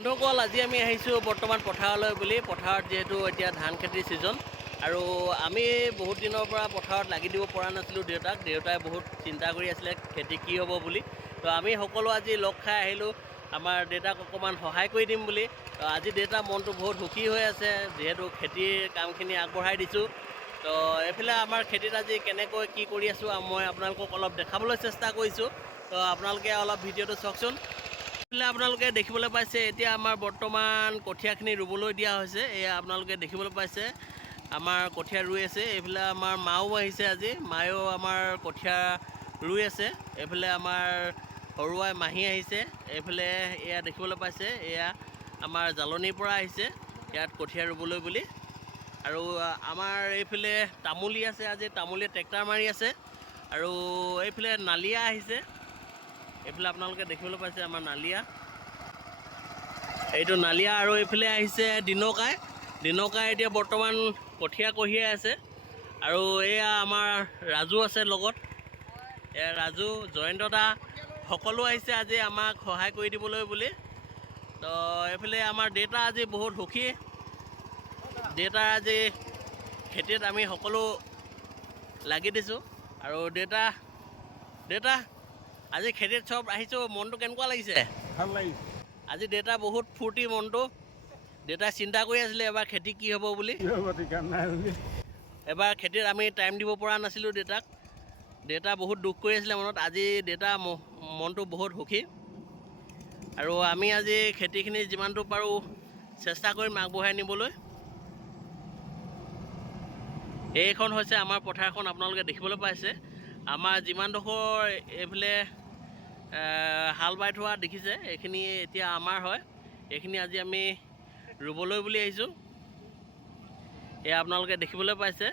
বন্ধুসকল, আজি আমি আহিছোঁ বৰ্তমান পথাৰলৈ বুলি। পথাৰত যিহেতু এতিয়া ধান খেতিৰ ছিজন আৰু আমি বহুত দিনৰ পৰা পথাৰত লাগি দিব পৰা নাছিলোঁ দেউতাই বহুত চিন্তা কৰি আছিলে খেতি কি হ'ব বুলি। তো আমি সকলো আজি লগ খাই আহিলোঁ আমাৰ দেউতাক অকণমান সহায় কৰি দিম বুলি। তো আজি দেউতাৰ মনটো বহুত সুখী হৈ আছে যিহেতু খেতিৰ কামখিনি আগবঢ়াই দিছোঁ। তো এইফালে আমাৰ খেতিত আজি কেনেকৈ কি কৰি আছোঁ মই আপোনালোকক অলপ দেখাবলৈ চেষ্টা কৰিছোঁ। তো আপোনালোকে অলপ ভিডিঅ'টো চাওকচোন। আপোনালোকে দেখিবলৈ পাইছে এতিয়া আমাৰ বৰ্তমান কঠীয়াখিনি ৰুবলৈ দিয়া হৈছে। এয়া আপোনালোকে দেখিবলৈ পাইছে আমাৰ কঠীয়া ৰুই আছে। এইফালে আমাৰ মাও আহিছে, আজি মায়েও আমাৰ কঠীয়া ৰুই আছে। এইফালে আমাৰ সৰুৱাই মাহী আহিছে। এইফালে এয়া দেখিবলৈ পাইছে এয়া আমাৰ জালনীৰ পৰা আহিছে ইয়াত কঠীয়া ৰুবলৈ বুলি। আৰু আমাৰ এইফালে তামুলী আছে, আজি তামুলীয়ে ট্ৰেক্টৰ মাৰি আছে। আৰু এইফালে নালিয়া আহিছে। এইফালে আপোনালোকে দেখিবলৈ পাইছে আমাৰ নালিয়া, এইটো নালিয়া। আৰু এইফালে আহিছে দিনকাই এতিয়া বৰ্তমান কঠীয়া কঢ়িয়াই আছে। আৰু এয়া আমাৰ ৰাজু আছে লগত, এয়া ৰাজু, জয়ন্ত দা সকলো আহিছে আজি আমাক সহায় কৰি দিবলৈ বুলি। তো এইফালে আমাৰ দেউতা আজি বহুত সুখী। দেউতাৰ আজি খেতিত আমি সকলো লাগি দিছোঁ। আৰু দেউতা আজি খেতিত চব আহিছোঁ, মনটো কেনেকুৱা লাগিছে? ভাল লাগিছে। আজি দেউতা বহুত ফূৰ্তি মনটো। দেউতাই চিন্তা কৰি আছিলে এবাৰ খেতি কি হ'ব বুলি। এবাৰ খেতিত আমি টাইম দিব পৰা নাছিলোঁ দেউতাক। দেউতা বহুত দুখ কৰি আছিলে মনত। আজি দেউতা মনটো বহুত সুখী। আৰু আমি আজি খেতিখিনি যিমানটো পাৰোঁ চেষ্টা কৰিম আগবঢ়াই নিবলৈ। এইখন হৈছে আমাৰ পথাৰখন, আপোনালোকে দেখিবলৈ পাইছে। আমাৰ যিমানডোখৰ এইফালে হাল বাই থোৱা দেখিছে এইখিনি এতিয়া আমাৰ হয়। এইখিনি আজি আমি ৰুবলৈ বুলি আহিছোঁ। এয়া আপোনালোকে দেখিবলৈ পাইছে।